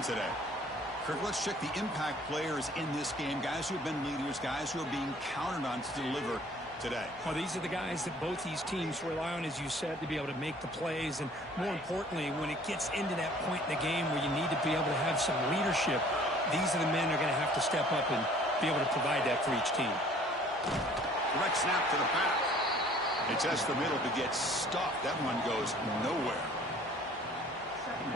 run today. Kirk, let's check the impact players in this game. Guys who have been leaders, guys who are being counted on to deliver today. Well, these are the guys that both these teams rely on, as you said, to be able to make the plays. And more importantly, when it gets into that point in the game where you need to be able to have some leadership, these are the men that are going to have to step up and be able to provide that for each team. Direct snap to the back. They test the middle to get stuffed. That one goes nowhere.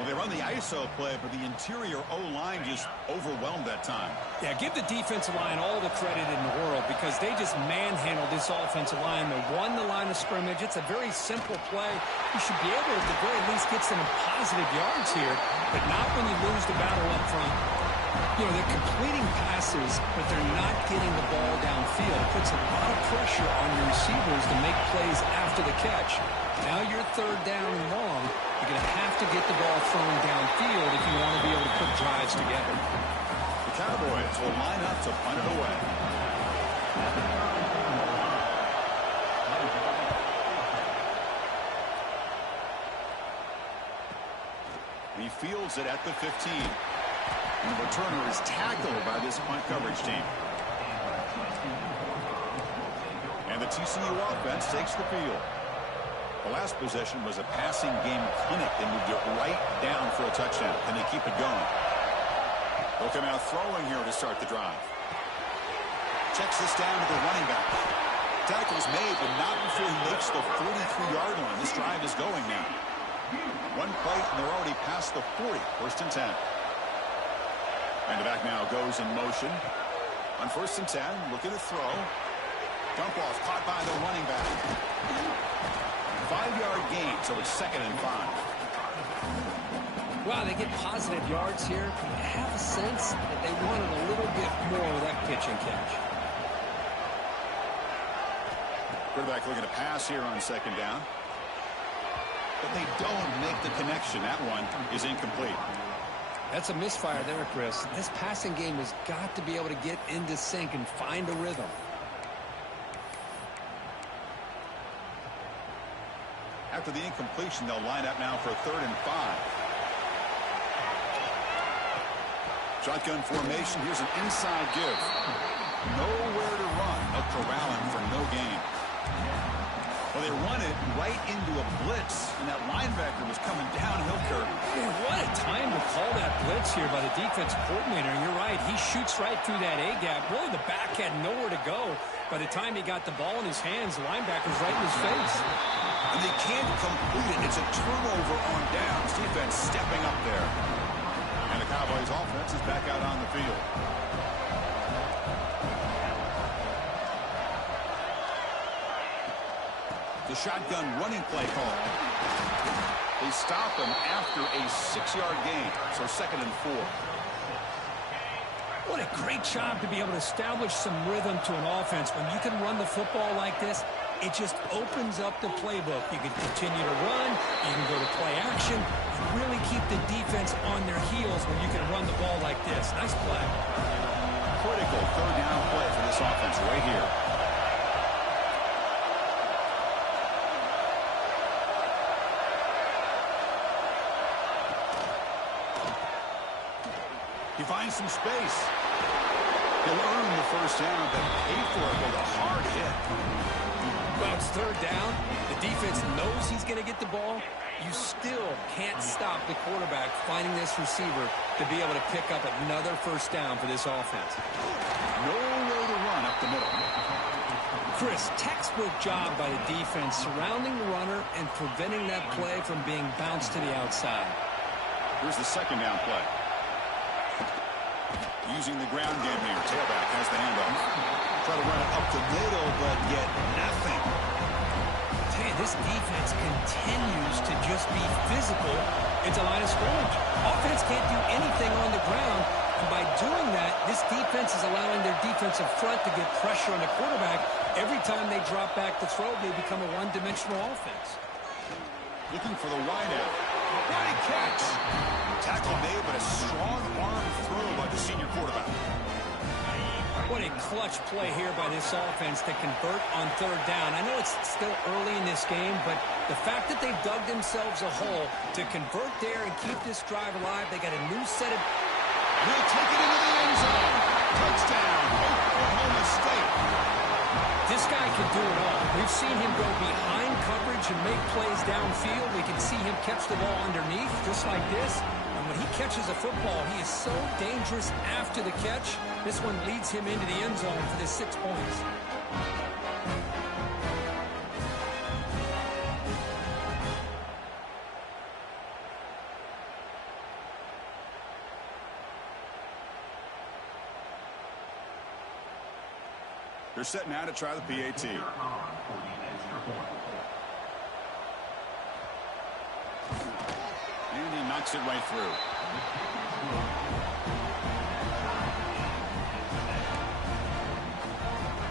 Well, they run the ISO play, but the interior O-line just overwhelmed that time. Yeah, give the defensive line all the credit in the world because they just manhandled this offensive line. They won the line of scrimmage. It's a very simple play. You should be able to, at the very least, get some positive yards here, but not when you lose the battle up front. You know, they're completing passes, but they're not getting the ball downfield. It puts a lot of pressure on your receivers to make plays after the catch. Now you're third down and long. You're going to have to get the ball thrown downfield if you want to be able to put drives together. The Cowboys will line up to punt it away. He fields it at the 15. And the returner is tackled by this punt coverage team. And the TCU offense takes the field. The last possession was a passing game clinic. They moved it right down for a touchdown. Can they keep it going? They'll come out throwing here to start the drive. Checks this down to the running back. Tackle's made, but not before he makes the 43-yard line. This drive is going now. One play, and they're already past the 40. First and 10. And the back now goes in motion. On first and 10, looking to throw. Dump off, caught by the running back. 5-yard gain, so it's 2nd and 5. Wow, they get positive yards here. I have a sense that they wanted a little bit more with that pitch and catch. Quarterback looking to pass here on 2nd down. But they don't make the connection. That one is incomplete. That's a misfire there, Chris. This passing game has got to be able to get into sync and find a rhythm. After the incompletion, they'll line up now for 3rd and 5. Shotgun formation. Here's an inside give. Nowhere to run. They'll corral him for no gain. Well, they run it right into a blitz, and that linebacker was coming downhill, Kirk. Man, what a time to call that blitz here by the defensive coordinator. And you're right, he shoots right through that A-gap. Really, the back had nowhere to go. By the time he got the ball in his hands, the linebacker's right in his face. And they can't complete it. It's a turnover on downs. Defense stepping up there. And the Cowboys offense is back out on the field. The shotgun running play call. They stop him after a 6-yard gain. So 2nd and 4. What a great job to be able to establish some rhythm to an offense. When you can run the football like this, it just opens up the playbook. You can continue to run. You can go to play action. And really keep the defense on their heels when you can run the ball like this. Nice play. Critical 3rd down play for this offense right here. He finds some space. He'll earn the first down, but pay for it with a hard hit. Well, it's 3rd down. The defense knows he's going to get the ball. You still can't stop the quarterback finding this receiver to be able to pick up another first down for this offense. No way to run up the middle. Chris, textbook job by the defense surrounding the runner and preventing that play from being bounced to the outside. Here's the 2nd down play. Using the ground game here. Tailback has the handoff. Try to run it up the middle, but get nothing. I tell you, this defense continues to just be physical into line of scrimmage. Offense can't do anything on the ground, and by doing that, this defense is allowing their defensive front to get pressure on the quarterback. Every time they drop back to throw, they become a one-dimensional offense. Looking for the wideout. Great catch. Tackle made, but a strong arm throw by the senior quarterback. What a clutch clutch play here by this offense to convert on third down. I know it's still early in this game, but the fact that they've dug themselves a hole to convert there and keep this drive alive, they got a new set of... And he'll take it into the end zone. Touchdown, Oklahoma State. This guy can do it all. We've seen him go behind coverage and make plays downfield. We can see him catch the ball underneath, just like this. And when he catches a football, he is so dangerous after the catch. This one leads him into the end zone for the 6 points. They're set now to try the PAT. And he knocks it right through.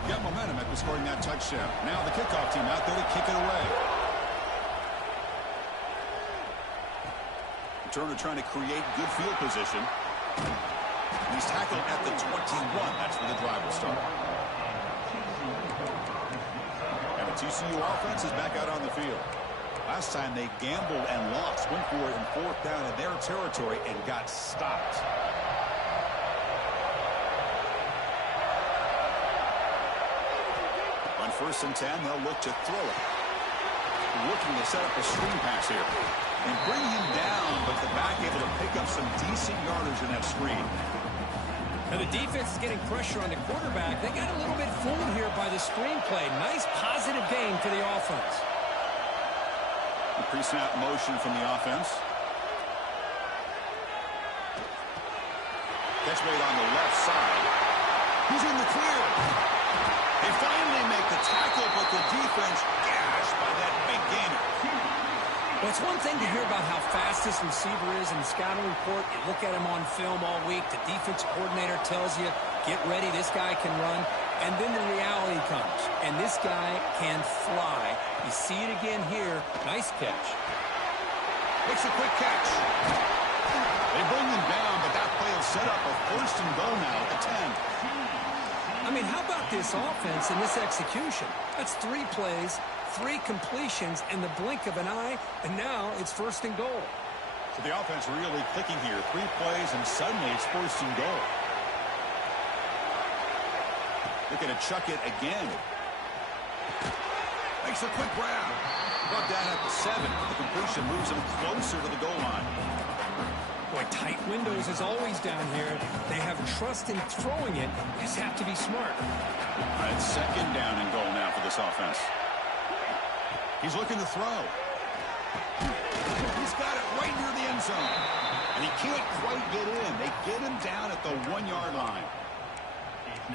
Got momentum after scoring that touchdown. Now the kickoff team out there to kick it away. Returner trying to create good field position. He's tackled at the 21. That's where the drive will start. And the TCU offense is back out on the field. Last time they gambled and lost, went for it in fourth down in their territory and got stopped. On 1st and 10, they'll look to throw it. Looking to set up a screen pass here. And bring him down, but the back able to pick up some decent yardage in that screen. Now the defense is getting pressure on the quarterback. They got a little bit fooled here by the screenplay. Nice positive gain for the offense. The pre-snap motion from the offense. Catch made on the left side. He's in the clear. They finally make the tackle, but the defense gashed by that big gainer. Well, it's one thing to hear about how fast this receiver is in the scouting report. You look at him on film all week. The defensive coordinator tells you, get ready, this guy can run. And then the reality comes, and this guy can fly. You see it again here. Nice catch. Makes a quick catch. They bring him down, but that play will set up a 1st and goal now at the 10. I mean, how about this offense and this execution? That's 3 plays, 3 completions in the blink of an eye, and now it's 1st and goal. So the offense really clicking here. 3 plays, and suddenly it's 1st and goal. Looking to chuck it again. Makes a quick grab. Brought down at the 7. The completion moves him closer to the goal line. Boy, tight windows is always down here. They have trust in throwing it. Just have to be smart. All right, 2nd down and goal now for this offense. He's looking to throw. He's got it right near the end zone. And he can't quite get in. They get him down at the 1-yard line.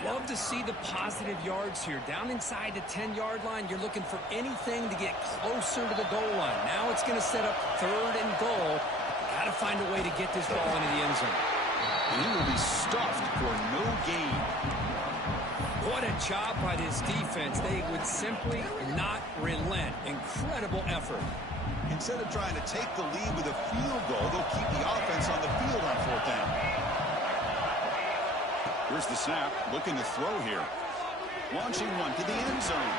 Love to see the positive yards here. Down inside the 10-yard line, you're looking for anything to get closer to the goal line. Now it's going to set up 3rd and goal. Got to find a way to get this ball into the end zone. And he will be stuffed for no gain. What a job by this defense. They would simply not relent. Incredible effort. Instead of trying to take the lead with a field goal, they'll keep the offense on the field on 4th down. Here's the snap, looking to throw here. Launching one to the end zone.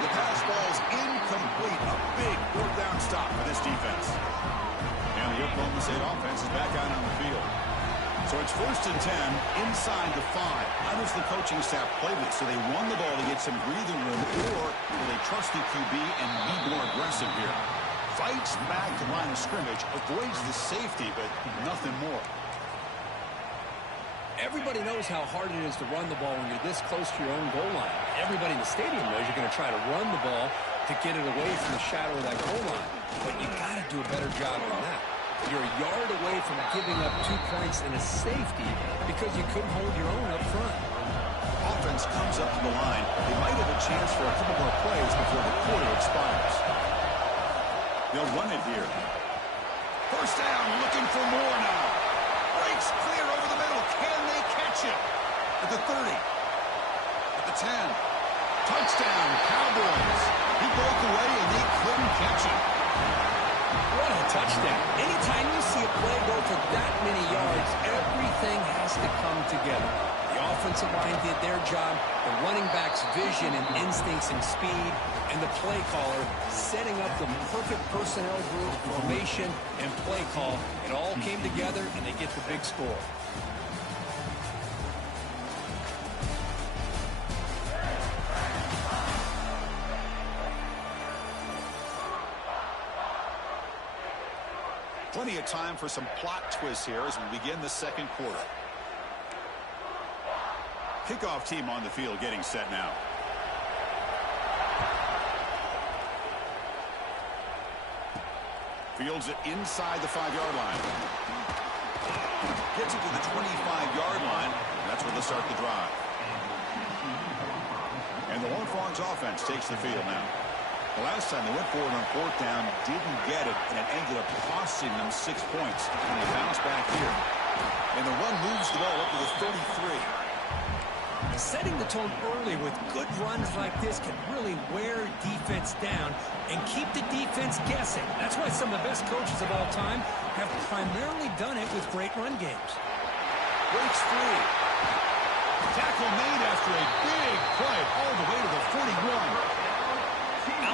The pass ball's incomplete. A big 4th down stop for this defense. And the Oklahoma State offense is back out on the field. So it's 1st and 10, inside the 5. How does the coaching staff play this? Do they run the ball to get some breathing room, or do they trust the QB and be more aggressive here? Fights back to line of scrimmage, avoids the safety, but nothing more. Everybody knows how hard it is to run the ball when you're this close to your own goal line. Everybody in the stadium knows you're going to try to run the ball to get it away from the shadow of that goal line. But you got to do a better job than that. You're a yard away from giving up 2 points and a safety because you couldn't hold your own up front. Offense comes up to the line. They might have a chance for a couple more plays before the quarter expires. They'll run it here. 1st down, looking for more now. Breaks clear over the middle. Can they catch it? At the 30. At the 10. Touchdown, Cowboys. He broke away and they couldn't catch it. What a touchdown. Anytime you see a play go for that many yards, everything has to come together. The The offensive line did their job. The running back's vision and instincts and speed. And the play caller setting up the perfect personnel group, formation, and play call. It all came together, and they get the big score. Plenty of time for some plot twists here as we begin the second quarter. Kickoff team on the field getting set now. Fields it inside the 5-yard line. Gets it to the 25-yard line. That's where they'll start the drive. And the Horned Frogs offense takes the field now. The last time they went forward on fourth down, didn't get it, and it ended up costing them 6 points. And they bounce back here. And the run moves the ball up to the 33. Setting the tone early with good runs like this can really wear defense down and keep the defense guessing. That's why some of the best coaches of all time have primarily done it with great run games. Breaks free. Tackle made after a big play all the way to the 41.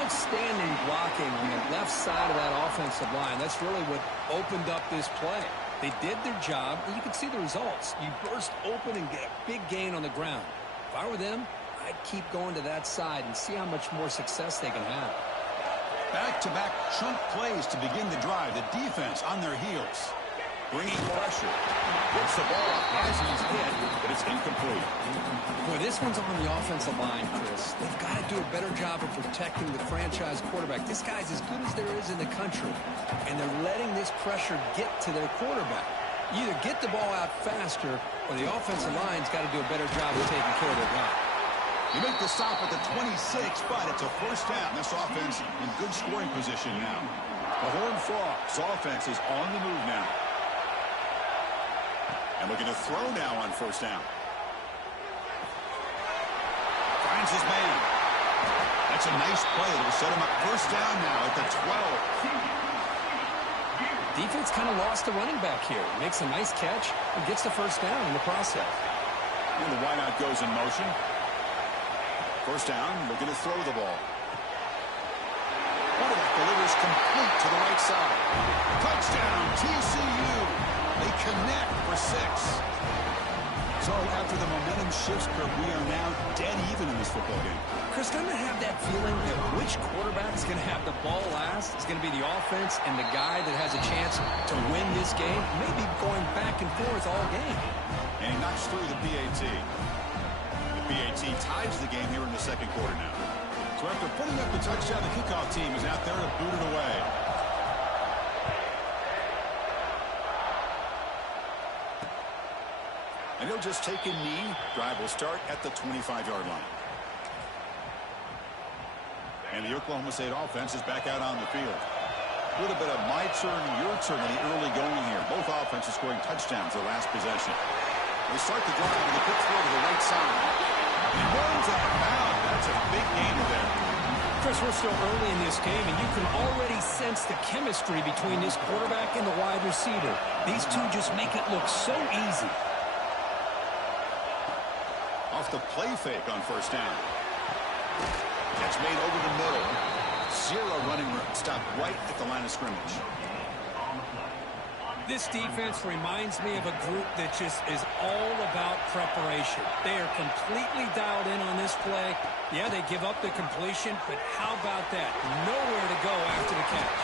Outstanding blocking on the left side of that offensive line. That's really what opened up this play. They did their job, and you can see the results. You burst open and get a big gain on the ground. If I were them, I'd keep going to that side and see how much more success they can have. Back-to-back chunk plays to begin the drive. The defense on their heels. Bringing pressure. Gets the ball up as he's hit, but it's incomplete. Boy, this one's on the offensive line, Chris. They've got to do a better job of protecting the franchise quarterback. This guy's as good as there is in the country, and they're letting this pressure get to their quarterback. You either get the ball out faster, or the offensive line's got to do a better job of taking care of their guy. You make the stop at the 26, but it's a first down. This offense in good scoring position now. The Horned Frogs offense is on the move now. And looking to throw now on first down. Finds his man. That's a nice play. It'll set him up first down now at the 12. Defense kind of lost the running back here. Makes a nice catch and gets the first down in the process. And the wideout goes in motion. First down, looking to throw the ball. Quarterback delivers complete to the right side. Touchdown, TCU. They connect for 6. So after the momentum shifts, we are now dead even in this football game. Chris, don't I have that feeling that which quarterback is going to have the ball last is going to be the offense, and the guy that has a chance to win this game may be going back and forth all game. And he knocks through the PAT. The PAT ties the game here in the second quarter now. So after putting up the touchdown, the kickoff team is out there to boot it away. And he'll just take a knee. Drive will start at the 25-yard line. And the Oklahoma State offense is back out on the field. A little bit of my turn, your turn in the early going here. Both offenses scoring touchdowns their last possession. They start the drive with a quick throw to the right side. And runs out of bounds. That's a big gain there. Chris, we're still early in this game, and you can already sense the chemistry between this quarterback and the wide receiver. These two just make it look so easy. Off the play fake on first down. That's made over the middle. Zero running room. Stopped right at the line of scrimmage. This defense reminds me of a group that just is all about preparation. They are completely dialed in on this play. Yeah, they give up the completion, but how about that? Nowhere to go after the catch.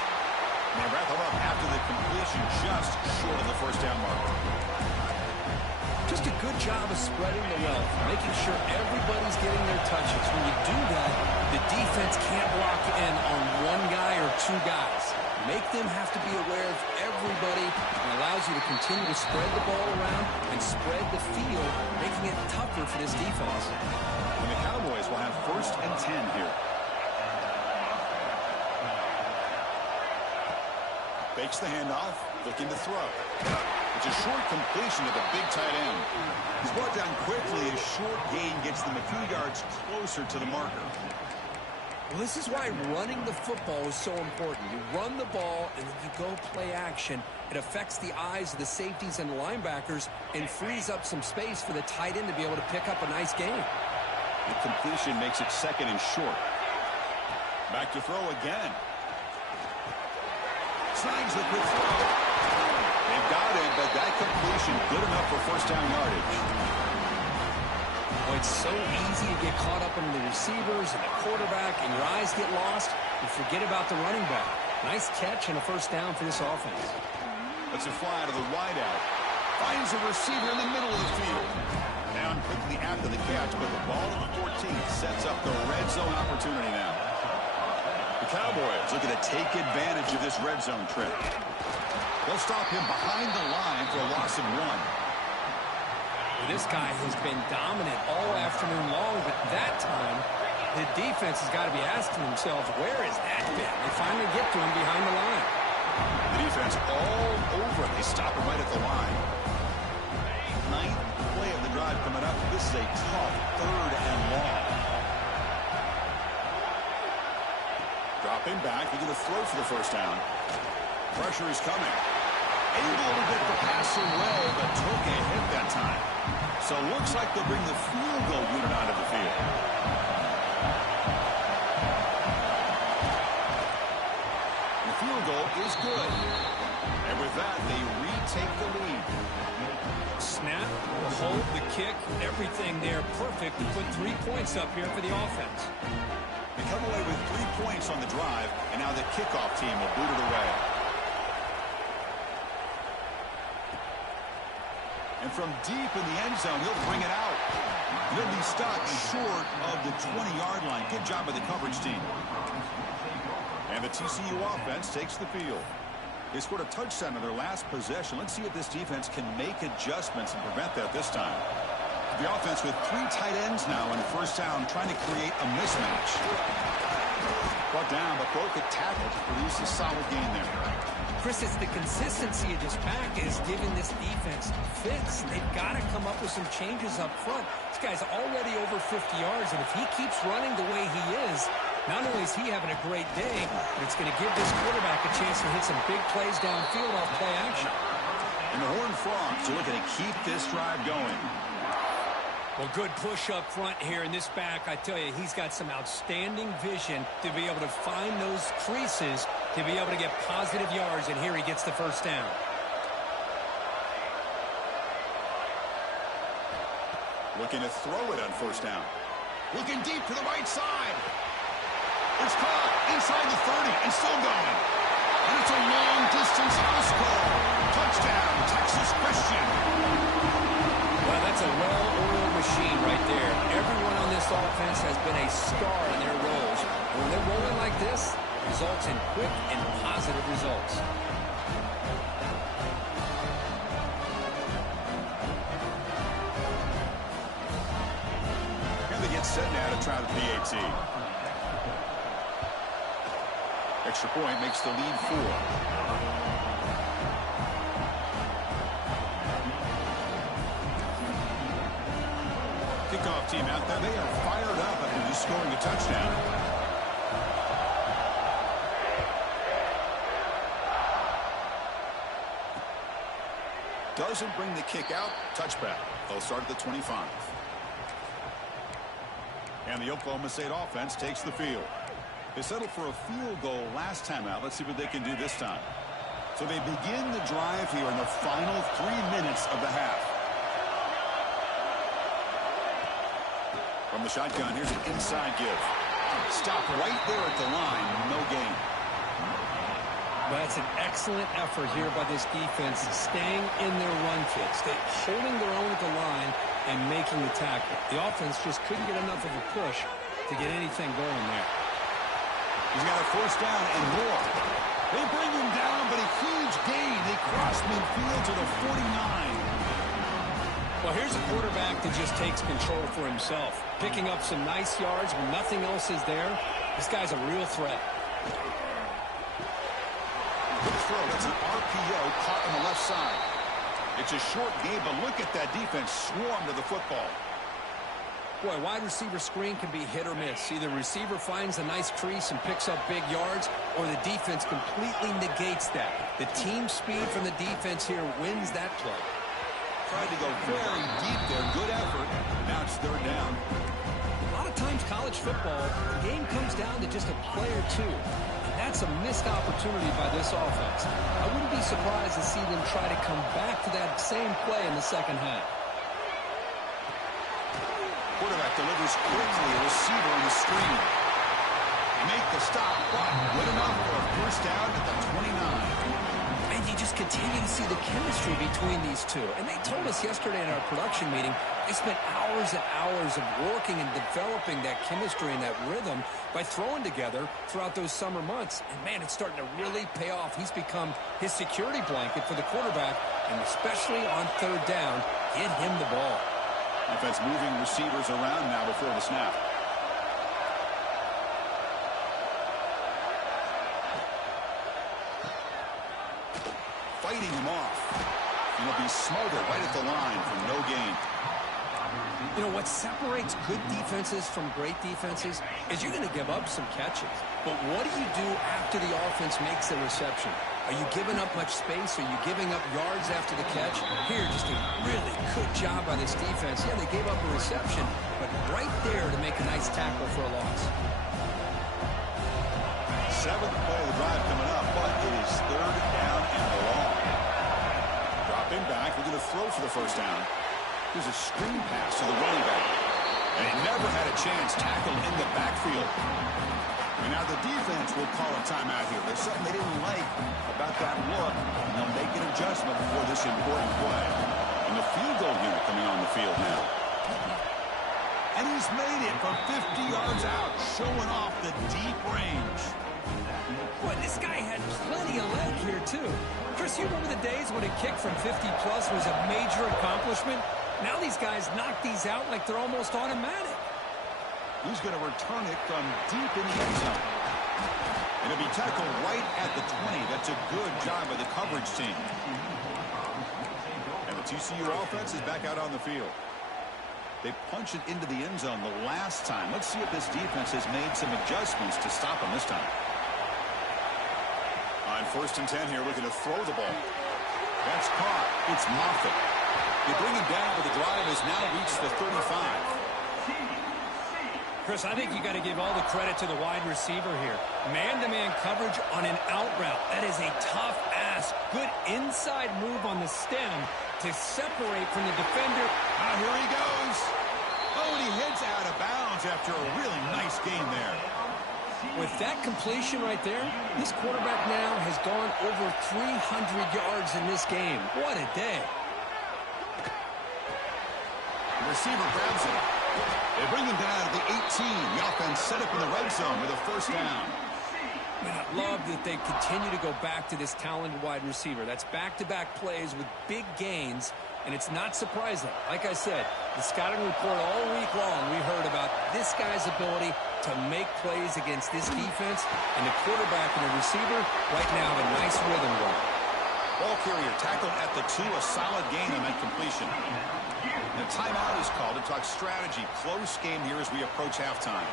They wrap them up after the completion, just short of the first down mark. Just a good job of spreading the wealth, making sure everybody's getting their touches. When you do that, the defense can't lock in on one guy or two guys. Make them have to be aware of everybody, and allows you to continue to spread the ball around and spread the field, making it tougher for this defense. And the Cowboys will have 1st and 10 here. Fakes the handoff, looking to throw. It's a short completion to the big tight end. He's brought down quickly. A short gain gets them a few yards closer to the marker. Well, this is why running the football is so important. You run the ball, and then you go play action. It affects the eyes of the safeties and linebackers and frees up some space for the tight end to be able to pick up a nice gain. The completion makes it 2nd and short. Back to throw again. Snags the quick throw. They've got it, but that completion good enough for first down yardage. Well, it's so easy to get caught up in the receivers and the quarterback, and your eyes get lost. You forget about the running back. Nice catch and a first down for this offense. That's a fly to the wideout. Finds a receiver in the middle of the field. Down quickly after the catch, but the ball at the 14 sets up the red zone opportunity now. The Cowboys looking to take advantage of this red zone trip. They'll stop him behind the line for a loss of 1. This guy has been dominant all afternoon long, but that time, the defense has got to be asking themselves, where is that been? They finally get to him behind the line. The defense all over it. They stop him right at the line. 9th play of the drive coming up. This is a tough 3rd and long. Dropping back. They're going to throw for the first down. Pressure is coming. Able to get the pass away, but took a hit that time. So it looks like they'll bring the field goal unit onto the field. The field goal is good. And with that, they retake the lead. Snap, the hold, the kick, everything there perfect to put 3 points up here for the offense. They come away with 3 points on the drive, and now the kickoff team will boot it away. And from deep in the end zone, he'll bring it out. He'll be stuck short of the 20-yard line. Good job by the coverage team. And the TCU offense takes the field. They scored a touchdown in their last possession. Let's see if this defense can make adjustments and prevent that this time. The offense with 3 tight ends now in first down, trying to create a mismatch. Brought down, but broke a tackle to produce a solid gain there. Chris, it's the consistency of this pack is giving this defense fits. They've got to come up with some changes up front. This guy's already over 50 yards, and if he keeps running the way he is, not only is he having a great day, but it's going to give this quarterback a chance to hit some big plays downfield off play action. And the Horned Frogs are looking to keep this drive going. Well, good push up front here in this back. I tell you, he's got some outstanding vision to be able to find those creases, to be able to get positive yards, and here he gets the first down. Looking to throw it on first down. Looking deep to the right side. It's caught inside the 30 and still going. And it's a long-distance house call. Touchdown, Texas Christian. Well, that's a well-oiled machine right there. Everyone on this offense has been a star in their roles. When they're rolling like this, results in quick and positive results. And they get set now to try the PAT. Extra point makes the lead 4. Kickoff team out there. They are fired up after just scoring a touchdown. Doesn't bring the kick out. Touchback. They'll start at the 25. And the Oklahoma State offense takes the field. They settled for a field goal last time out. Let's see what they can do this time. So they begin the drive here in the final 3 minutes of the half. From the shotgun, here's an inside give. Stop right there at the line. No gain. Well, that's an excellent effort here by this defense, staying in their run fits, holding their own at the line and making the tackle. The offense just couldn't get enough of a push to get anything going there. He's got a first down and more. They bring him down, but a huge gain. They cross midfield to the 49. Well, here's a quarterback that just takes control for himself, picking up some nice yards when nothing else is there. This guy's a real threat. Good throw. That's an RPO caught on the left side. It's a short game, but look at that defense swarm to the football. Boy, wide receiver screen can be hit or miss. Either receiver finds a nice crease and picks up big yards, or the defense completely negates that. The team speed from the defense here wins that play. Tried to go very deep there. Good effort. Now it's third down. A lot of times college football, the game comes down to just a play or two. And that's a missed opportunity by this offense. I wouldn't be surprised to see them try to come back to that same play in the second half. Quarterback delivers quickly. A receiver on the screen. Make the stop, but good enough for a first down at the 29. And you just continue to see the chemistry between these two. And they told us yesterday in our production meeting, they spent hours and hours of working and developing that chemistry and that rhythm by throwing together throughout those summer months. And, man, it's starting to really pay off. He's become his security blanket for the quarterback, and especially on third down, get him the ball. Offense moving receivers around now before the snap. Fighting him off. And he'll be smothered right at the line for no gain. You know, what separates good defenses from great defenses is you're going to give up some catches. But what do you do after the offense makes the reception? Are you giving up much space? Are you giving up yards after the catch? Here, just a really good job by this defense. Yeah, they gave up a reception, but right there to make a nice tackle for a loss. Seventh play of the drive coming up, but it is third down and long. Drop him back. We're going to throw for the first down. There's a screen pass to the running back. And he never had a chance tackled in the backfield. And now the defense will call a timeout here. There's something they didn't like about that look, and they'll make an adjustment for this important play. And the field goal unit coming on the field now. And he's made it from 50 yards out, showing off the deep range. Boy, this guy had plenty of leg here, too. Chris, you remember the days when a kick from 50-plus was a major accomplishment? Now these guys knock these out like they're almost automatic. He's going to return it from deep in the end zone. And it'll be tackled right at the 20. That's a good job by the coverage team. And the TCU offense is back out on the field. They punched it into the end zone the last time. Let's see if this defense has made some adjustments to stop them this time. On 1st and 10 here, looking to throw the ball. That's caught. It's Moffitt. They bring him down, but the drive has now reached the 35. Chris, I think you got to give all the credit to the wide receiver here. Man-to-man coverage on an out route. That is a tough ask. Good inside move on the stem to separate from the defender. Here he goes. Oh, and he heads out of bounds after a really nice game there. With that completion right there, this quarterback now has gone over 300 yards in this game. What a day. The receiver grabs it. They bring him down at the 18. The offense set up in the red zone with a first down. Man, I love that they continue to go back to this talented wide receiver. That's back-to-back plays with big gains, and it's not surprising. Like I said, the scouting report all week long, we heard about this guy's ability to make plays against this defense, and the quarterback and the receiver right now have a nice rhythm going. Ball carrier tackled at the 2, a solid gain on that completion. And a timeout is called to talk strategy. Close game here as we approach halftime.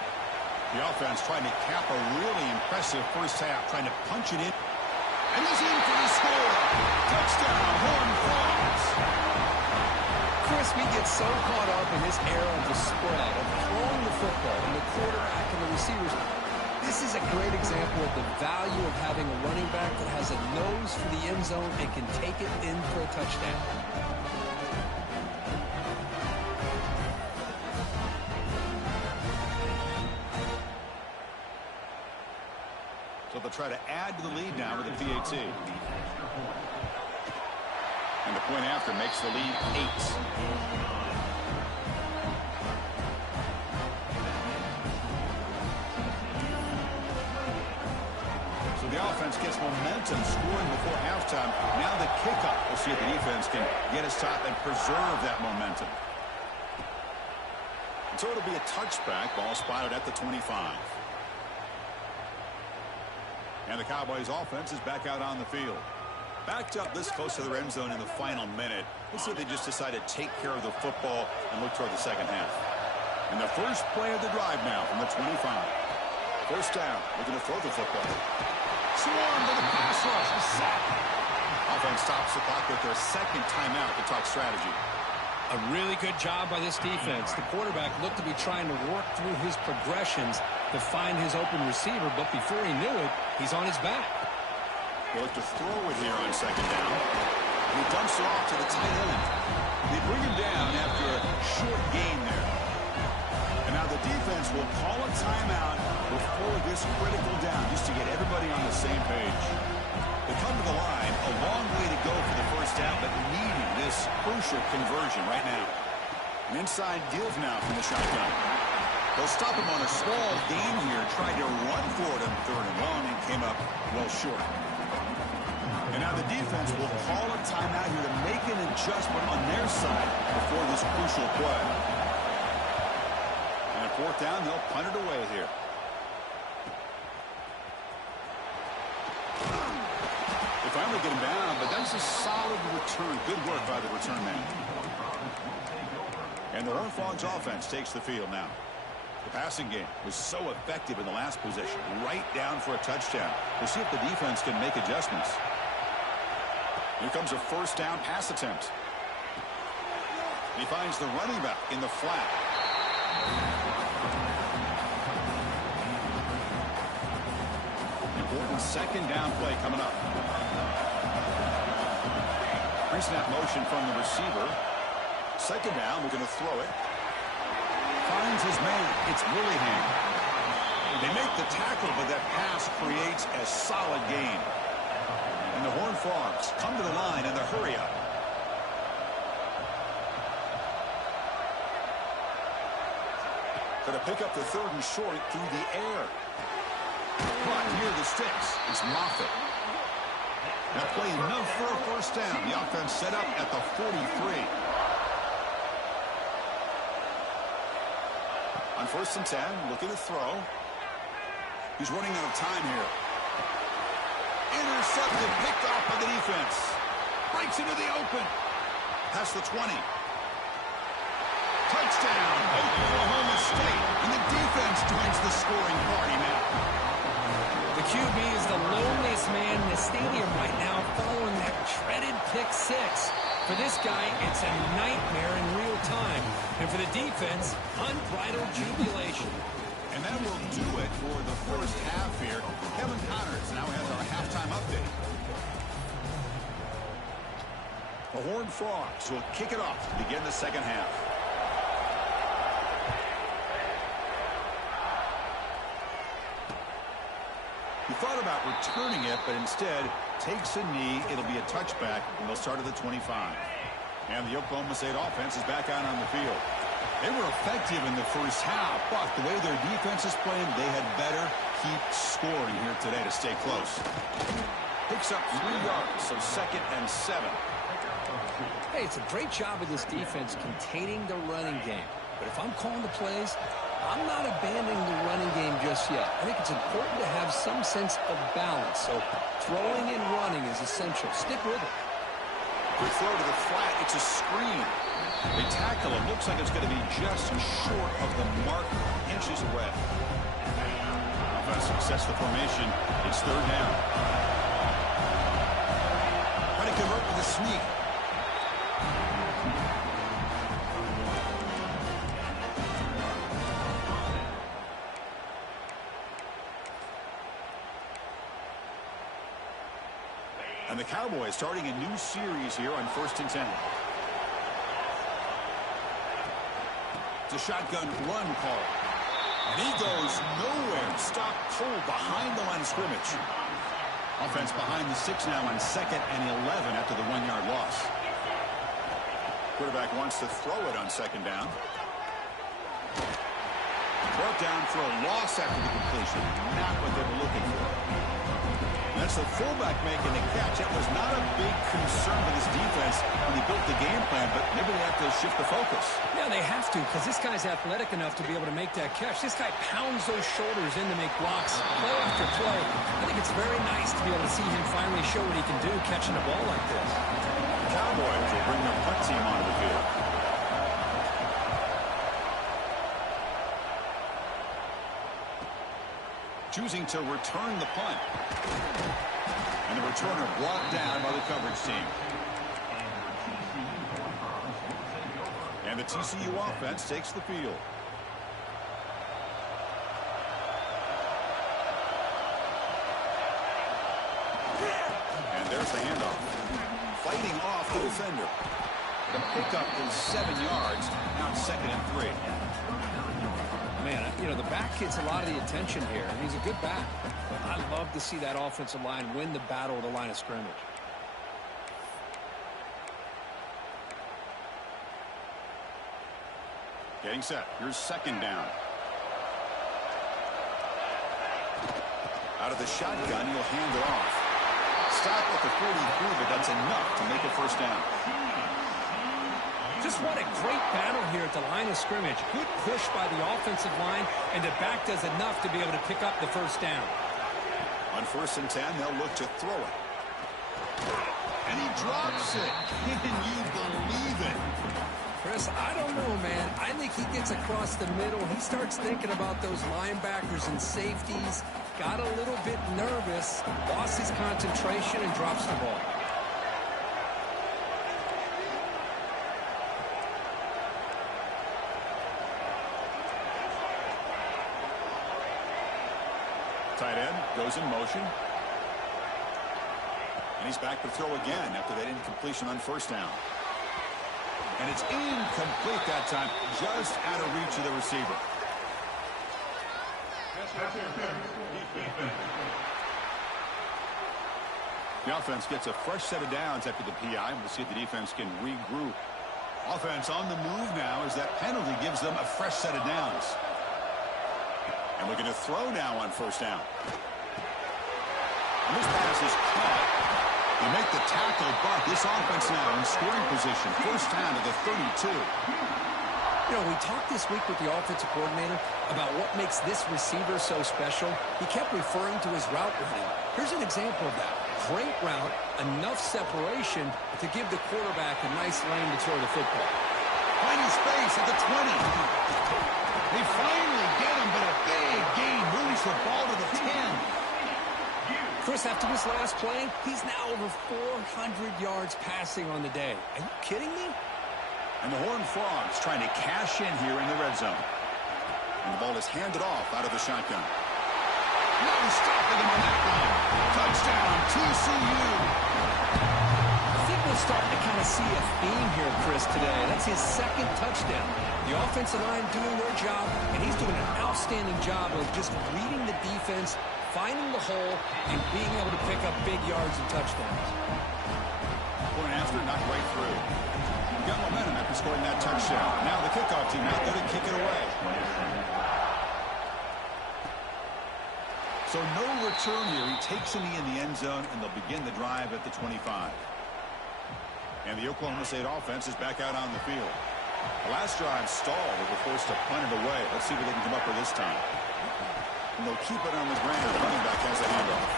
The offense trying to cap a really impressive first half, trying to punch it in. And he's in for the score. Touchdown, Horned Frogs. Chris, we get so caught up in this era of the spread, of throwing the football, and the quarterback and the receivers. This is a great example of the value of having a running back that has a nose for the end zone and can take it in for a touchdown. So they'll try to add to the lead now with a PAT. And the point after makes the lead 8. The offense gets momentum scoring before halftime. Now the kickoff. We'll see if the defense can get a stop and preserve that momentum. And so it'll be a touchback. Ball spotted at the 25. And the Cowboys offense is back out on the field. Backed up this close to their end zone in the final minute. Let's see if they just decide to take care of the football and look toward the second half. And the first play of the drive now from the 25. First down. Looking to throw the football. Swarm to the pass rush. A sack. Offense stops the clock with their second timeout to talk strategy. A really good job by this defense. The quarterback looked to be trying to work through his progressions to find his open receiver, but before he knew it, he's on his back. They look to throw it here on second down. He dumps it off to the tight end. They bring him down after a short gain there. And now the defense will call a timeout before this critical down, just to get everybody on the same page. They come to the line, a long way to go for the first down, but needing this crucial conversion right now. An inside give now from the shotgun. They'll stop him on a small gain here, tried to run for it on third and long, and came up well short. And now the defense will call a timeout here to make an adjustment on their side before this crucial play. And a fourth down, they'll punt it away here. They finally get him down, but that's a solid return. Good work by the return man. And the Horned Frogs offense takes the field now. The passing game was so effective in the last possession, right down for a touchdown. We'll see if the defense can make adjustments. Here comes a first down pass attempt. He finds the running back in the flat. Important second down play coming up. Pre-snap motion from the receiver. Second down, we're going to throw it. Finds his man. It's Willingham. They make the tackle, but that pass creates a solid gain. And the Horned Frogs come to the line in the hurry-up. Going to pick up the third and short through the air. But near the sticks is Moffitt. That play enough for a first down. The offense set up at the 43. On first and 10, looking to throw. He's running out of time here. Intercepted, picked off by the defense. Breaks into the open. Past the 20. Touchdown, Oklahoma State. And the defense joins the scoring party now. The QB is the loneliest man in the stadium right now following that dreaded pick six. For this guy, it's a nightmare in real time. And for the defense, unbridled jubilation. And that will do it for the first half here. Kevin Connors now has our halftime update. The Horned Frogs will kick it off to begin the second half. He thought about returning it, but instead takes a knee. It'll be a touchback, and they'll start at the 25. And the Oklahoma State offense is back out on the field. They were effective in the first half, but the way their defense is playing, they had better keep scoring here today to stay close. Picks up 3 yards, so second and 7. Hey, it's a great job of this defense containing the running game. But if I'm calling the plays, I'm not abandoning the running game just yet. I think it's important to have some sense of balance. So throwing and running is essential. Stick with it. Good throw to the flat. It's a screen. They tackle him. Looks like it's going to be just short of the mark, inches away. Offense sets the formation. It's third down. Trying to convert with a sneak. And the Cowboys starting a new series here on first and 10. It's a shotgun run call. And he goes nowhere. Stopped cold behind the line of scrimmage. Offense behind the 6 now on second and 11 after the 1-yard loss. Quarterback wants to throw it on second down. Brought down for a loss after the completion. Not what they were looking for. That's the fullback making the catch. That was not a big concern for this defense when they built the game plan, but maybe they have to shift the focus. Yeah, they have to, because this guy's athletic enough to be able to make that catch. This guy pounds those shoulders in to make blocks play after play. I think it's very nice to be able to see him finally show what he can do catching the ball like this. The Cowboys will bring their punt team onto the field. choosing to return the punt. And the returner brought down by the coverage team. And the TCU offense takes the field. And there's the handoff. Fighting off the defender. The pickup is 7 yards. Now it's 2nd and 3. Man, you know, the back gets a lot of the attention here. He's a good back. But I love to see that offensive line win the battle at the line of scrimmage. Getting set. Here's 2nd down. Out of the shotgun, he'll hand it off. Stop at the 43, but that's enough to make a 1st down. Just what a great battle here at the line of scrimmage. Good push by the offensive line, and the back does enough to be able to pick up the 1st down. On 1st and 10, they'll look to throw it. And he drops it. Can you believe it? Chris, I don't know, man. I think he gets across the middle. He starts thinking about those linebackers and safeties. Got a little bit nervous, lost his concentration, and drops the ball. Tight end goes in motion. And he's back to throw again after that incompletion on 1st down. And it's incomplete that time, just out of reach of the receiver. The offense gets a fresh set of downs after the PI. We'll see if the defense can regroup. Offense on the move now as that penalty gives them a fresh set of downs. And we're going to throw now on 1st down. And this pass is caught. They make the tackle, but this offense now in scoring position. 1st down to the 32. You know, we talked this week with the offensive coordinator about what makes this receiver so special. He kept referring to his route running. Here's an example of that. Great route, enough separation to give the quarterback a nice lane to throw the football. Finding space at the 20. They finally get him, but a big gain moves the ball to the 10. Chris, after this last play, he's now over 400 yards passing on the day. Are you kidding me? And the Horned Frogs trying to cash in here in the red zone. And the ball is handed off out of the shotgun. No stopping him on that one. Touchdown, TCU. I think we're starting to kind of see a theme here, Chris, today. That's his 2nd touchdown. The offensive line doing their job, and he's doing an outstanding job of just reading the defense, finding the hole, and being able to pick up big yards and touchdowns. Point after, knocked right through. Got momentum after scoring that touchdown. Now the kickoff team out there to kick it away. So no return here. He takes a knee in the end zone, and they'll begin the drive at the 25. And the Oklahoma State offense is back out on the field. The last drive stalled. They were forced to punt it away. Let's see what they can come up with this time. And they'll keep it on the ground. The running back has a handoff.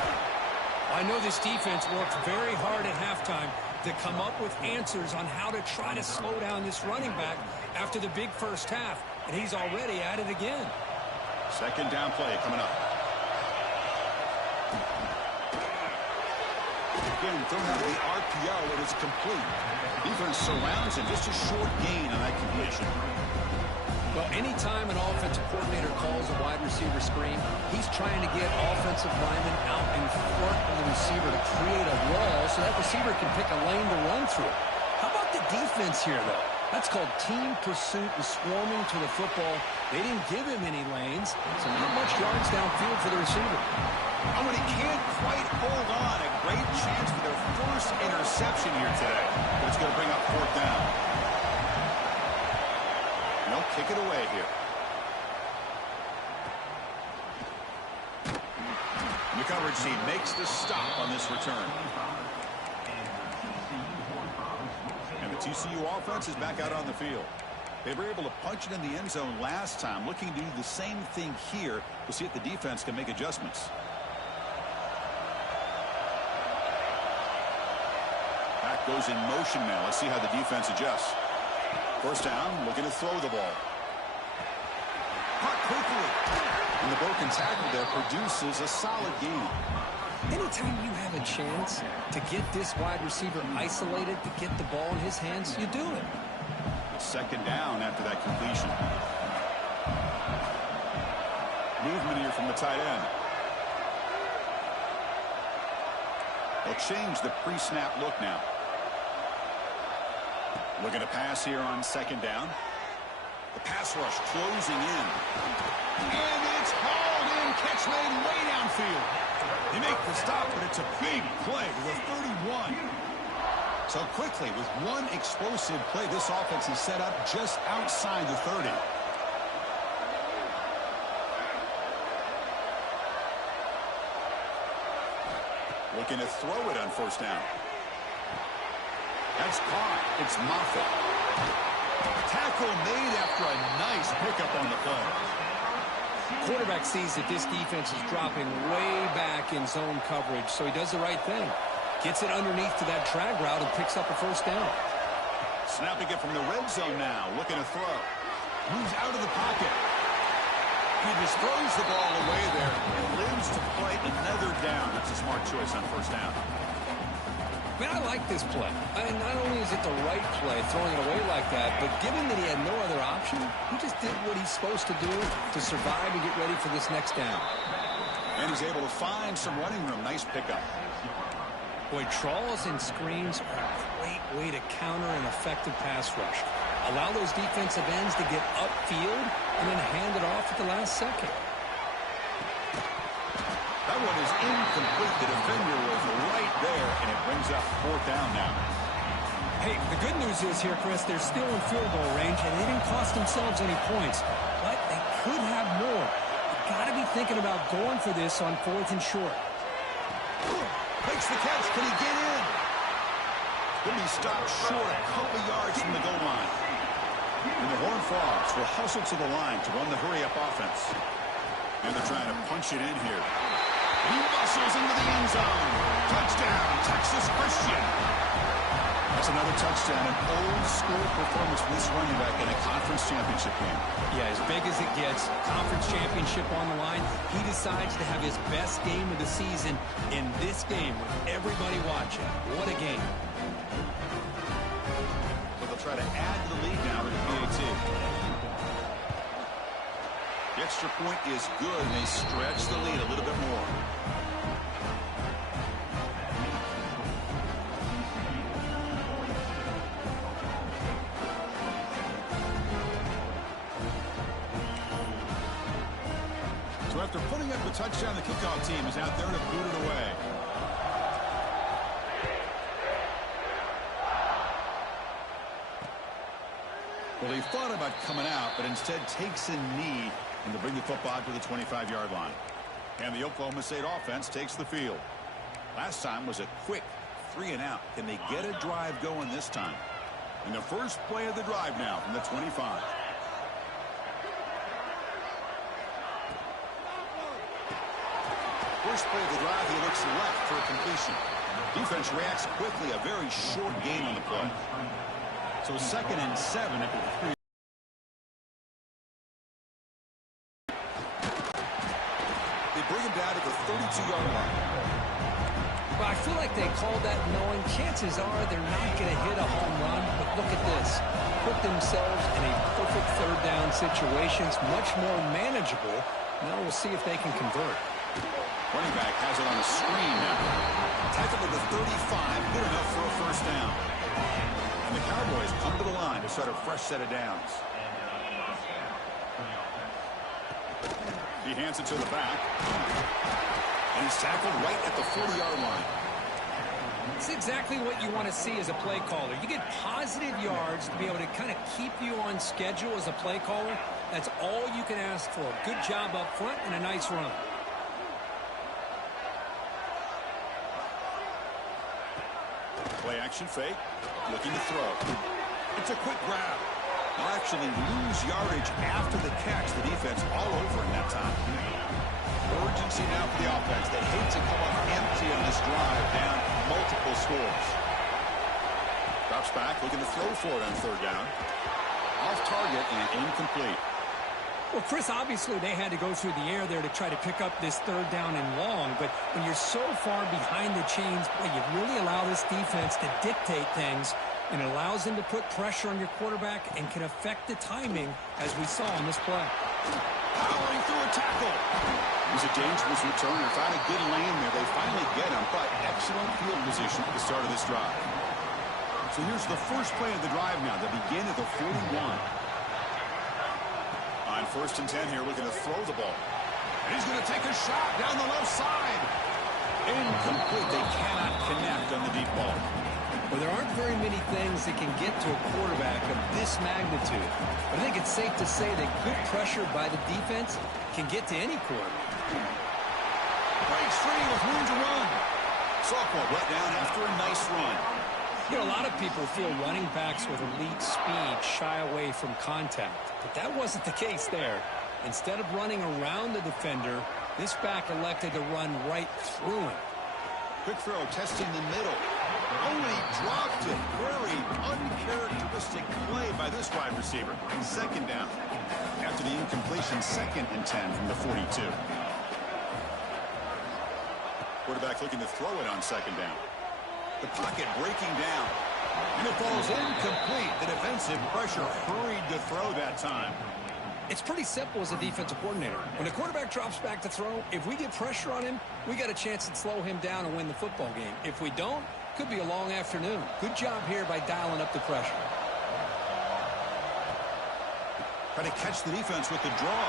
I know this defense worked very hard at halftime to come up with answers on how to try to slow down this running back after the big 1st half. And he's already at it again. 2nd down play coming up. Again, don't have the RPO, and it's complete. Defense surrounds him, just a short gain on that completion. Well, anytime an offensive coordinator calls a wide receiver screen, he's trying to get offensive linemen out in front of the receiver to create a wall so that receiver can pick a lane to run through. How about the defense here, though? That's called team pursuit and swarming to the football. They didn't give him any lanes, so not much yards downfield for the receiver. And when he can't quite hold on, a great chance for their 1st interception here today. But it's going to bring up 4th down. And they'll kick it away here. And the coverage team makes the stop on this return. And the TCU offense is back out on the field. They were able to punch it in the end zone last time, looking to do the same thing here. We'll see if the defense can make adjustments. Back goes in motion now. Let's see how the defense adjusts. 1st down, looking to throw the ball. Caught quickly. And the broken tackle there produces a solid gain. Anytime you have a chance to get this wide receiver isolated, to get the ball in his hands, you do it. Second down after that completion. Movement here from the tight end. They'll change the pre-snap look now. Looking to pass here on second down. The pass rush closing in. And it's hauled in. Catch made way downfield. They make the stop, but it's a big play to the 31. So quickly, with one explosive play, this offense is set up just outside the 30. Looking to throw it on first down. That's caught. It's Moffitt. Tackle made after a nice pickup on the play. Quarterback sees that this defense is dropping way back in zone coverage, so he does the right thing. Gets it underneath to that drag route and picks up a first down. Snapping it from the red zone now. Looking to throw. Moves out of the pocket. He just throws the ball away there and lives to play another down. That's a smart choice on first down. Man, I like this play. Not only is it the right play, throwing it away like that, but given that he had no other option, he just did what he's supposed to do to survive and get ready for this next down. And he's able to find some running room. Nice pickup. Boy, trawls and screens are a great way to counter an effective pass rush. Allow those defensive ends to get upfield and then hand it off at the last second. That one is incomplete. The defender was right there, and it brings up fourth down now. Hey, the good news is here, Chris, they're still in field goal range, and they didn't cost themselves any points. But they could have more. You've got to be thinking about going for this on fourth and short. Makes the catch. Can he get in? Then he stopped short a couple yards from the goal line. And the Horned Frogs will hustle to the line to run the hurry-up offense. And they're trying to punch it in here. He muscles into the end zone. Touchdown, Texas Christian. That's another touchdown, an old-school performance from this running back in a conference championship game. Yeah, as big as it gets, conference championship on the line, he decides to have his best game of the season in this game with everybody watching. What a game. So they'll try to add to the lead now to the PAT. The extra point is good, and they stretch the lead a little bit more. So after putting up the touchdown, the kickoff team is out there to boot it away. Well, he thought about coming out, but instead takes a knee and to bring the football to the 25-yard line. And the Oklahoma State offense takes the field. Last time was a quick 3-and-out. Can they get a drive going this time? And the first play of the drive now from the 25. First play of the drive, he looks left for a completion. Defense reacts quickly, a very short gain on the play. So 2nd and 7 after the 3. They bring him down to the 32-yard line. Well, I feel like they called that knowing chances are they're not going to hit a home run. But look at this. Put themselves in a perfect third down situation. It's much more manageable. Now we'll see if they can convert. Running back has it on a screen now. Tackle to the 35. Good enough for a first down. And the Cowboys come to the line to start a fresh set of downs. He hands it to the back. And he's tackled right at the 40-yard line. It's exactly what you want to see as a play caller. You get positive yards to be able to kind of keep you on schedule as a play caller. That's all you can ask for. Good job up front and a nice run. Play action fake. Looking to throw. It's a quick grab. They'll actually lose yardage after the catch. The defense all over in that time. Urgency now for the offense. They hate to come up empty on this drive, down multiple scores. Drops back, looking to throw for it on third down. Off target and incomplete. Well, Chris, obviously they had to go through the air there to try to pick up this third down and long, but when you're so far behind the chains, boy, you really allow this defense to dictate things, and it allows them to put pressure on your quarterback and can affect the timing, as we saw in this play. Powering through a tackle. It was a dangerous returner. Found a good lane there. They finally get him, but excellent field position at the start of this drive. So here's the first play of the drive now. They begin at the 41. On 1st and 10 here, looking to throw the ball. And he's going to take a shot down the left side. Incomplete. They cannot connect on the deep ball. Well, there aren't very many things that can get to a quarterback of this magnitude. But I think it's safe to say that good pressure by the defense can get to any quarterback. Breaks free with room to run. Softball brought down after a nice run. You know, a lot of people feel running backs with elite speed shy away from contact. But that wasn't the case there. Instead of running around the defender, this back elected to run right through him. Quick throw, testing the middle. Oh, and he dropped it. Very uncharacteristic play by this wide receiver. 2nd down. After the incompletion, 2nd and 10 from the 42. Quarterback looking to throw it on 2nd down. The pocket breaking down. And it falls incomplete. The defensive pressure hurried to throw that time. It's pretty simple as a defensive coordinator. When the quarterback drops back to throw, if we get pressure on him, we got a chance to slow him down and win the football game. If we don't, could be a long afternoon. Good job here by dialing up the pressure. Try to catch the defense with the draw.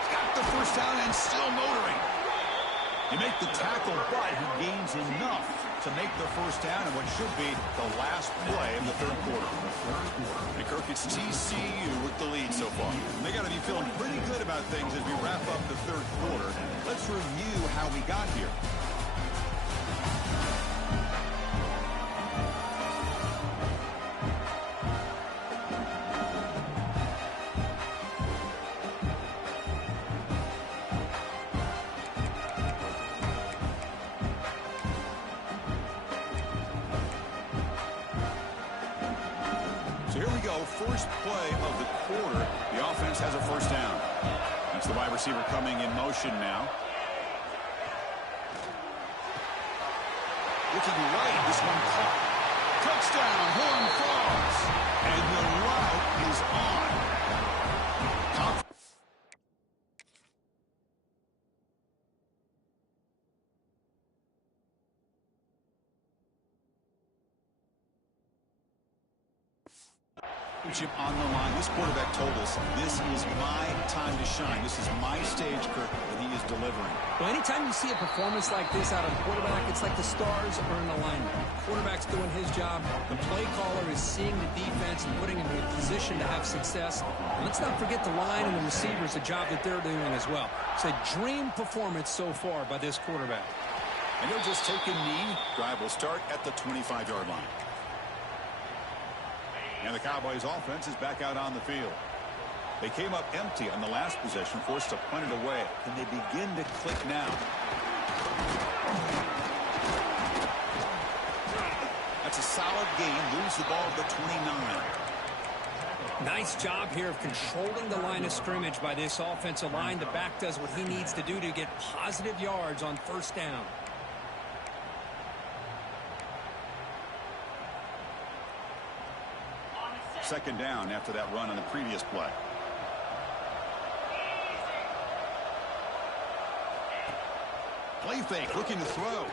He's got the first down and still motoring. He make the tackle, but he gains enough to make the first down in what should be the last play of the 3rd quarter. And Kirk, it's TCU with the lead so far. And they got to be feeling pretty good about things as we wrap up the 3rd quarter. Let's review how we got here. First play of the quarter, the offense has a first down. That's the wide receiver coming in motion now. Looking right, this one caught. Touchdown, Horn Frogs. And the route is on. On the line. This quarterback told us, this is my time to shine. This is my stage, Kirk, and he is delivering. Well, anytime you see a performance like this out of a quarterback, it's like the stars are in alignment. The quarterback's doing his job. The play caller is seeing the defense and putting him in a position to have success. And let's not forget the line and the receivers, the job that they're doing as well. It's a dream performance so far by this quarterback. And he'll just take a knee. Drive will start at the 25-yard line. And the Cowboys offense is back out on the field. They came up empty on the last possession, forced to punt it away. Can they begin to click now? That's a solid gain. Lose the ball to the 29. Nice job here of controlling the line of scrimmage by this offensive line. The back does what he needs to do to get positive yards on first down. Second down after that run on the previous play. Play fake, looking to throw.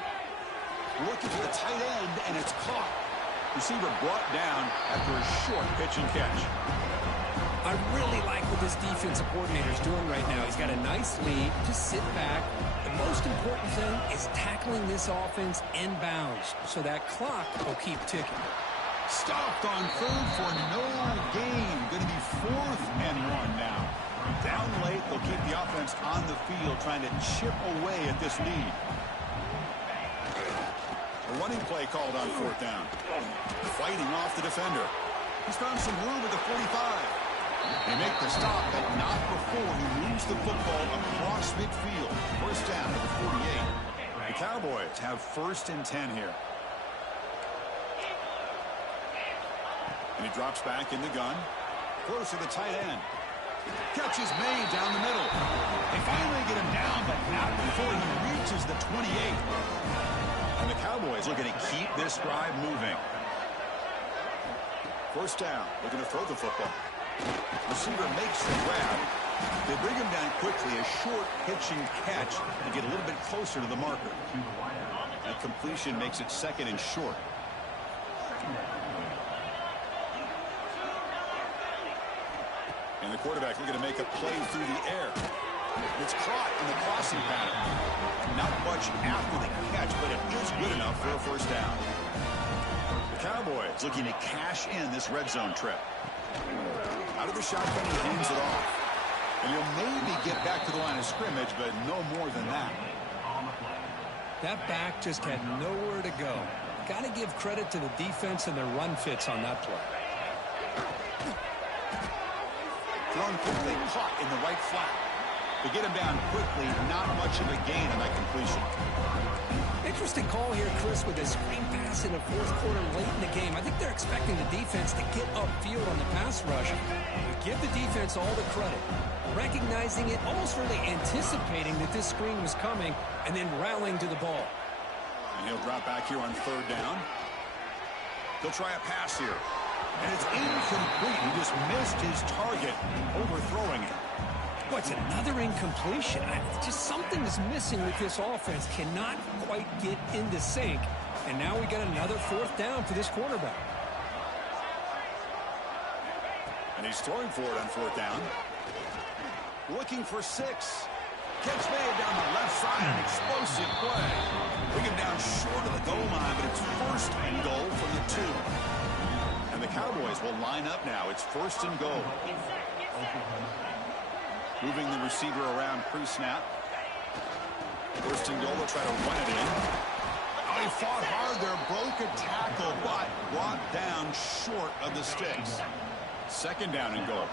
Looking for the tight end, and it's caught. Receiver brought down after a short pitch and catch. I really like what this defensive coordinator is doing right now. He's got a nice lead. Just sit back. The most important thing is tackling this offense inbounds so that clock will keep ticking. Stopped on 3rd for no gain. Going to be 4th and 1 now. Down late, they'll keep the offense on the field trying to chip away at this lead. A running play called on 4th down. Fighting off the defender. He's found some room at the 45. They make the stop, but not before he moves the football across midfield. First down at the 48. The Cowboys have 1st and 10 here. And he drops back in the gun. Close to the tight end. Catch is made down the middle. They finally get him down, but not before he reaches the 28. And the Cowboys looking to keep this drive moving. First down, looking to throw the football. Receiver makes the grab. They bring him down quickly, a short pitching catch to get a little bit closer to the marker. The completion makes it second and short. And the quarterback looking to make a play through the air. It's caught in the crossing pattern. Not much after the catch, but it is good enough for a first down. The Cowboys looking to cash in this red zone trip. Out of the shotgun, he hands it off. And he'll maybe get back to the line of scrimmage, but no more than that. That back just had nowhere to go. Got to give credit to the defense and their run fits on that play. Thrown quickly, caught in the right flat. To get him down quickly, not much of a gain on that completion. Interesting call here, Chris, with a screen pass in the fourth quarter late in the game. I think they're expecting the defense to get upfield on the pass rush. But give the defense all the credit. Recognizing it, almost really anticipating that this screen was coming, and then rallying to the ball. And he'll drop back here on third down. They'll try a pass here. And it's incomplete. He just missed his target, overthrowing it. What's another incompletion? Just something is missing with this offense. Cannot quite get into sync. And now we got another fourth down for this quarterback. And he's throwing for it on fourth down. Looking for 6. Catch made down the left side. An explosive play. Bring him down short of the goal line, but it's first and goal from the 2. And the Cowboys will line up now. It's first and goal. Moving the receiver around pre-snap. First and goal, they'll try to run it in. Oh, he fought hard there, broke a tackle, but brought down short of the sticks. Second down and goal.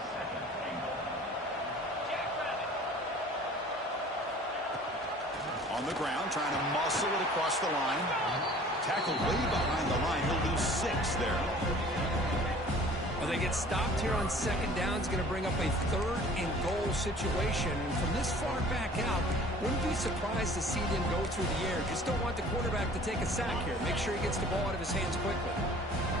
On the ground, trying to muscle it across the line. Tackled way behind the line. He'll lose 6 there. Well, they get stopped here on second down. It's going to bring up a third and goal situation. And from this far back out, wouldn't be surprised to see them go through the air. Just don't want the quarterback to take a sack here. Make sure he gets the ball out of his hands quickly.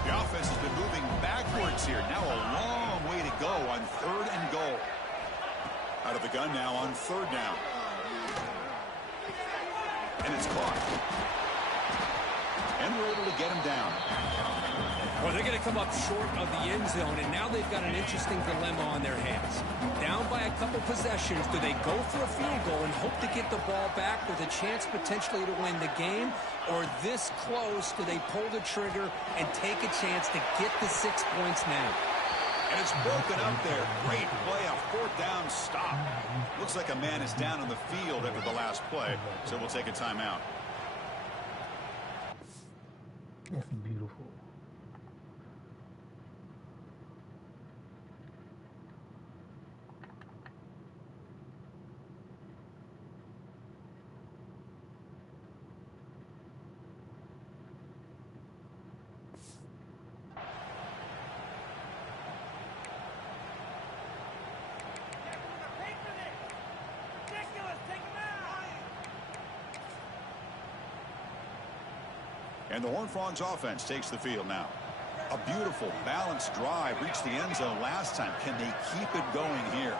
The offense has been moving backwards here. Now a long way to go on third and goal. Out of the gun now on third down. And it's caught. And we're able to get him down. Well, they're going to come up short of the end zone, and now they've got an interesting dilemma on their hands. Down by a couple possessions, do they go for a field goal and hope to get the ball back with a chance potentially to win the game? Or this close, do they pull the trigger and take a chance to get the 6 points now? And it's broken up there. Great play, a fourth down stop. Looks like a man is down on the field after the last play, so we'll take a timeout. That's beautiful. And the Horned Frogs offense takes the field now. A beautiful, balanced drive. Reached the end zone last time. Can they keep it going here?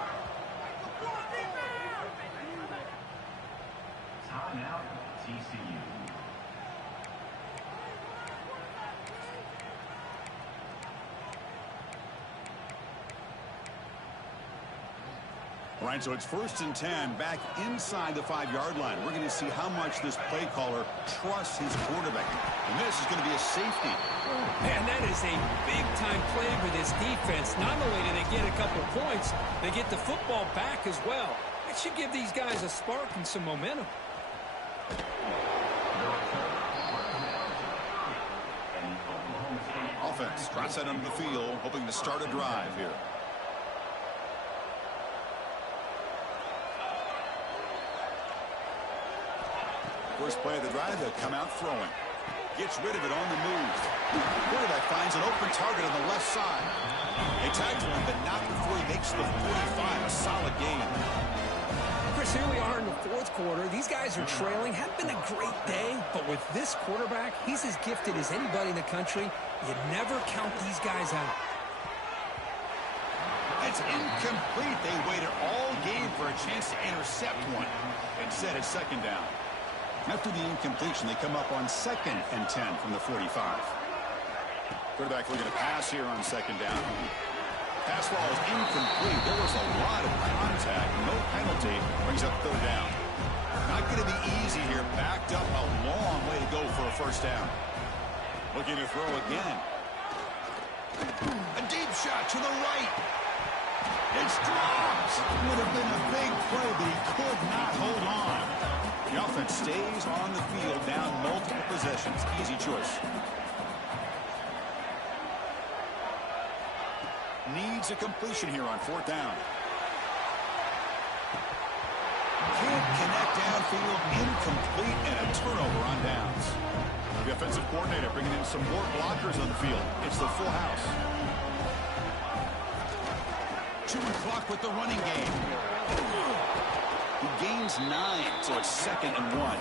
Timeout, TCU. All right, so it's first and 10 back inside the 5-yard line. We're going to see how much this play caller trusts his quarterback. And this is going to be a safety. Man, that is a big-time play for this defense. Not only do they get a couple points, they get the football back as well. That should give these guys a spark and some momentum. Offense drops that onto the field, hoping to start a drive here. First play of the drive, they'll come out throwing. Gets rid of it on the move. Quarterback finds an open target on the left side. They tackle him, but not before he makes the 45. A solid game. Chris, here we are in the fourth quarter. These guys are trailing. Hadn't been a great day, but with this quarterback, he's as gifted as anybody in the country. You never count these guys out. It's incomplete. They waited all game for a chance to intercept one. Instead, it's second down. After the incompletion, they come up on 2nd and 10 from the 45. Quarterback looking to pass here on second down. Pass ball is incomplete. There was a lot of contact. No penalty. Brings up third down. Not going to be easy here. Backed up a long way to go for a first down. Looking to throw again. A deep shot to the right. It's dropped. Would have been a big play, but he could not hold on. The offense stays on the field, down multiple possessions. Easy choice. Needs a completion here on fourth down. Can't connect downfield, incomplete, and a turnover on downs. The offensive coordinator bringing in some more blockers on the field. It's the full house. Chewing clock with the running game. He gains 9, so it's 2nd and 1.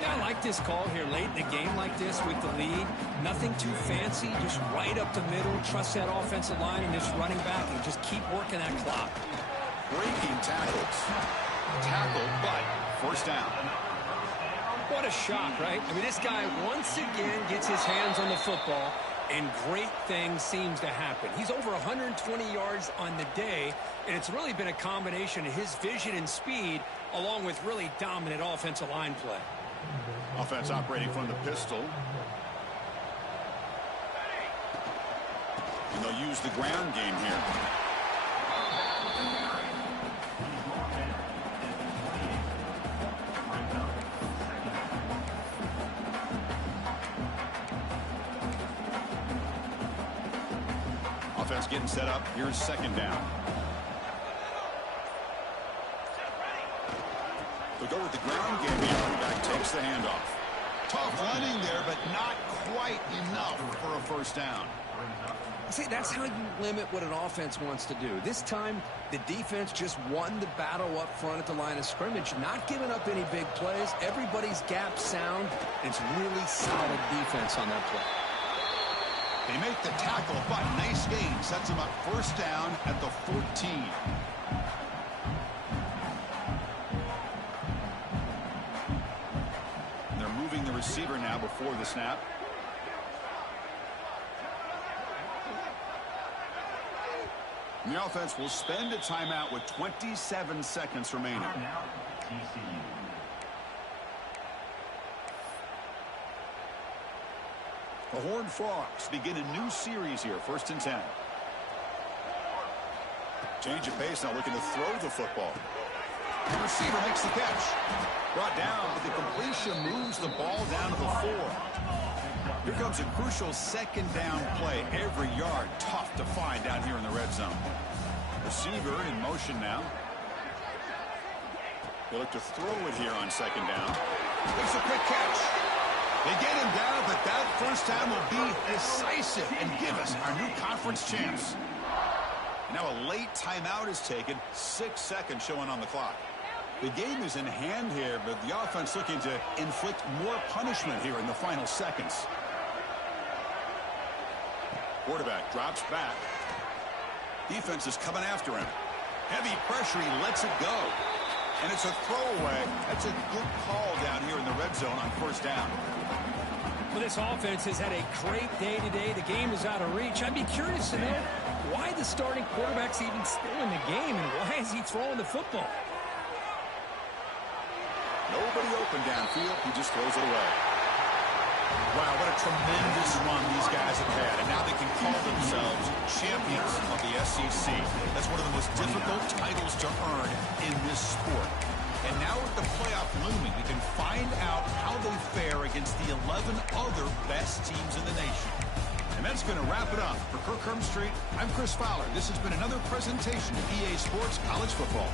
Yeah, I like this call here late in the game like this with the lead. Nothing too fancy, just right up the middle. Trust that offensive line and just running back and just keep working that clock. Breaking tackles. Tackle, but first down. What a shock, right? I mean, this guy once again gets his hands on the football, and great things seems to happen. He's over 120 yards on the day, and it's really been a combination of his vision and speed along with really dominant offensive line play. Offense operating from the pistol. And they'll use the ground game here. Offense getting set up. Here's second down. They'll go with the ground game here. Back takes the handoff. Tough running there, but not quite enough for a first down. See, that's how you limit what an offense wants to do. This time, the defense just won the battle up front at the line of scrimmage, not giving up any big plays. Everybody's gap sound. It's really solid defense on that play. They make the tackle, but nice gain. Sets them up first down at the 14. They're moving the receiver now before the snap. And the offense will spend a timeout with 27 seconds remaining. TCU. The Horned Frogs begin a new series here, 1st and 10. Change of pace now, looking to throw the football. The receiver makes the catch. Brought down, but the completion moves the ball down to the 4. Here comes a crucial second down play. Every yard tough to find down here in the red zone. Receiver in motion now. They look to throw it here on second down. Makes a quick catch. They get him down, but that first down will be decisive and give us our new conference champs. Now a late timeout is taken. 6 seconds showing on the clock. The game is in hand here, but the offense looking to inflict more punishment here in the final seconds. Quarterback drops back. Defense is coming after him. Heavy pressure, he lets it go. And it's a throwaway. That's a good call down here in the red zone on first down. Well, this offense has had a great day today. The game is out of reach. I'd be curious to know why the starting quarterback's even still in the game and why is he throwing the football? Nobody open downfield. He just throws it away. Wow, what a tremendous run these guys have had. And now they can call themselves champions of the SEC. That's one of the most difficult titles to earn in this sport. And now with the playoff looming, we can find out how they fare against the 11 other best teams in the nation. And that's going to wrap it up. For Kirk Hermstreet, I'm Chris Fowler. This has been another presentation of EA Sports College Football.